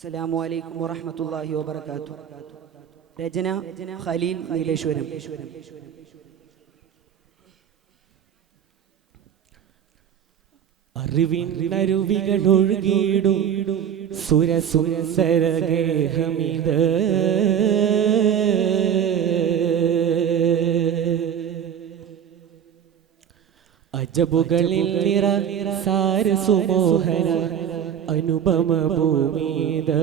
അസ്സലാമു അലൈക്കും വറഹ്മത്തുള്ളാഹി വബറകാതുഹു. രചന ഖലീൽ നീലേശ്വരം. അറിവിനരുവികളൊഴുകിയിടും സുരസുന്ദരഗേഹമിത് അജബുകളിൽ നിറ സാരസുമോഹന അനുപമ ഭൂമിത്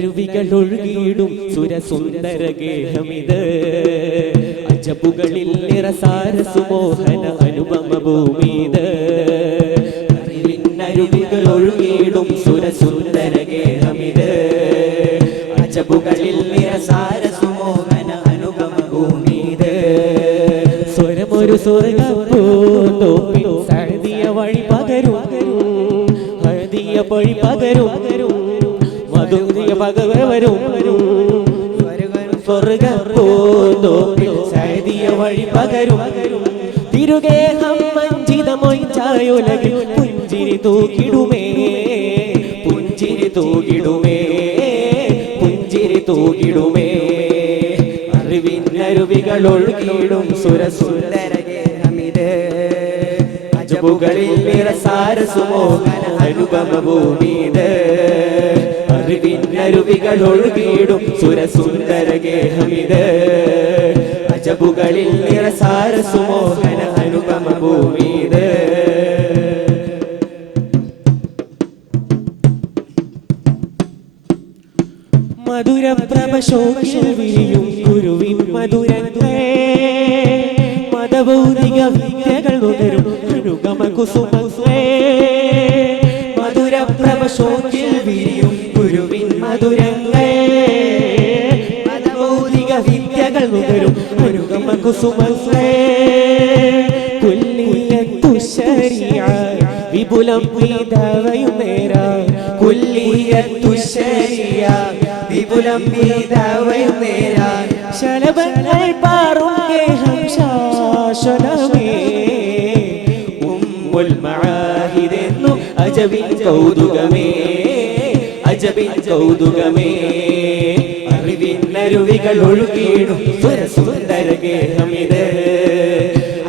അറിവിനരുവികളൊഴുകിയിടും സുരസുന്ദരഗേഹമിത് അജബുകളിൽ നിറ സാരസുമോഹന അനുപമ ഭൂമിത് അറിവിനരുവികളൊഴുകിയിടും സുരസുന്ദരഗേഹമിത് അജബുകളിൽ നിറ സാരസുമോഹന അനുപമ ഭൂമിത് സ്വരമൊരു സ്വർഗ്ഗപ്പൂന്തോപ്പിൽ സഅദിയ വഴി പകരും ഹദിയ വഴി പകരും മധുരിയ പകവരും സ്വർഗ്ഗപ്പൂന്തോപ്പിൽ സഅദിയ വഴി പകരും തിരുഗേഹം മഞ്ചിതമൊയ്ച്ചായുലകിൽ പുഞ്ചിരി തൂക്കിടുമേ പുഞ്ചിരി തൂക്കിടുമേ പുഞ്ചിരി തൂക്കിടുമേ അറിവിനരുവികളൊഴുകിയിടും സുരസുന്ദരഗേഹമിത് അജബുകളിൽ നിറ സാരസുമോഹന അനുപമ ഭൂമിത് അറിവിനരുവികളൊഴുകിയിടും സുരസുന്ദരഗേഹമിത് അജബുകളിൽ നിറ സാരസുമോഹന അനുപമ ഭൂമിത് മധുരപ്രഭശോഭിൽ വിരിയും ഗുരുവിൻ മധുരങ്ങൾ മതഭൗതിക വിദ്യകൾ നുകരും അനുഗമ കുസുമങ്ങൾ മധുരപ്രഭശോഭിൽ വിരിയും ഗുരുവിൻ മധുരങ്ങൾ മതഭൗതിക വിദ്യകൾ നുകരും അനുഗമ കുസുമങ്ങൾ കുല്ലിയത്തു ശരീഅ വിപുലം വിദവയും നേരാ കുല്ലിയത്തു ശരീഅ വിപുലം വിദവയും നേരാ ശലഭങ്ങൾ പാറും ഗേഹം ശാശ്വതമേ ഉമ്മുൽ മആഹിദെന്നു അജബിൻ കൗതുകമേ അജബിൻ കൗതുകമേ അറിവിനരുവികൾ ഒഴുകിയിടും സുരസുന്ദരഗേഹമിത്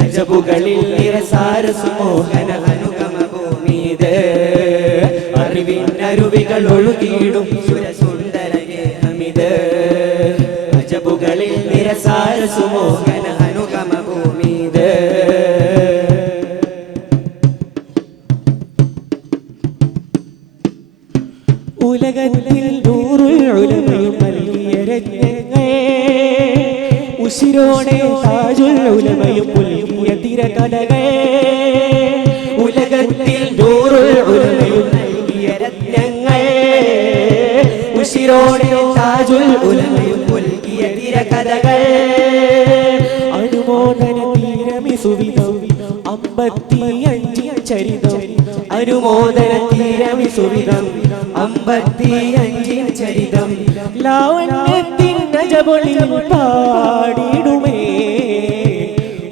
അജബുകളിൽ നിറ സാരസുമോഹന അനുഗമ ഭൂമിത് അറിവിനരുവികൾ ഒഴുകിയിടും സുരസുന്ദരഗേഹമിത് അജബുകളിൽ നിറ സാരസുമോഹന അനുഗമ ഭൂമിത് ഉലകത്തിൽ നൂറുൽ ഉലമയും നൽകിയ രത്നങ്ങൾ ഉശിരോടെ താജുൽ ഉലമയും പുൽകിയ തിരകഥകൾ ഉലകത്തിൽ നൂറുൽ ഉലമയും നൽകിയ രത്നങ്ങൾ ഉശിരോടെ താജുൽ ഉലമയും പുൽകിയ തിരകഥകൾ അനുമോദന തീരമി സുവിധം 55 ചരിതം അനുമോദന തീരമി സുവിധം 55 ചരിതം ലാവണ്യത്തിൻ അജബുകളിൽ പാടിടുമേ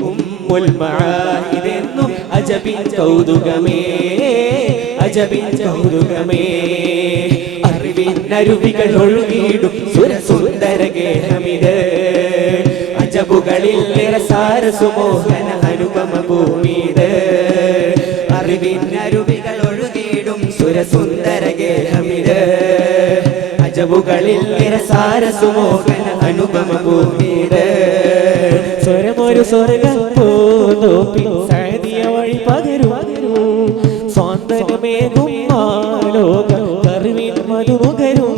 ഉമ്മുൽ മആഹിദെന്നു അജബിൻ കൗതുകമേ അജബിൻ കൗതുകമേ അറിവിനരുവികൾ ഒഴുകിയിടും സുരസുന്ദരഗേഹമിത് അജബുകളിൽ നിറ സാരസുമോഹന അനുപമ ഭൂമിത് അറിവിനരുവികൾ ഒഴുകിയിടും സുരസുന്ദരഗേഹമിത് അജബുകളിൽ നിറ സാരസുമോഹന അനുപമ ഭൂമിത് സ്വരമൊരു സ്വർഗ്ഗപ്പൂന്തോപ്പിൽ സഅദിയ വഴി പകരും സ്വാന്തനമേകും ആലോകം അറിവിൻ മധുമുഖരും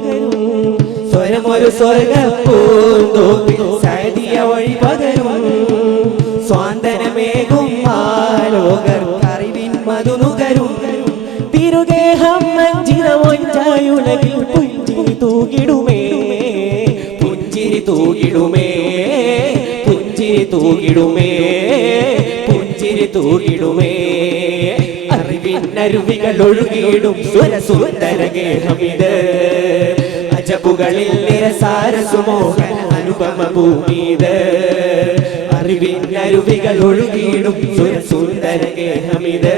സ്വരമൊരു സ്വർഗ്ഗപ്പൂന്തോപ്പിൽ സഅദിയ വഴി പകരും സ്വാന്തനമേകും ആലോകർ അറിവിൻ മധുനുകരും തിരുഗേഹം മഞ്ചിതമൊയ്ച്ചായുലകിൽ പുഞ്ചിരി തൂകിടുമേ പുഞ്ചിരി തൂകിടുമേ പുഞ്ചിരി തൂകിടുമേ പുഞ്ചിരി തൂകിടുമേ അറിവിനരുവികൾ ഒഴുകിയിടും സുരസുന്ദരഗേഹമിത് അജബുകളിൽ നിറ സാരസുമോഹന അനുപമ ഭൂമിത് അറിവിനരുവികൾ ഒഴുകിയിടും സുരസുന്ദര ഗേഹമിത്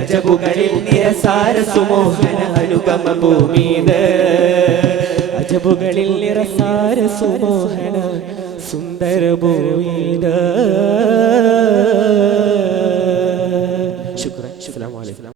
അജബുകളിൽ നിരസാര സുമോഹന അനുപമ ഭൂമിത് അജബുകളിൽ നിറസാര സുമോഹന സുന്ദര ഭൂമിത്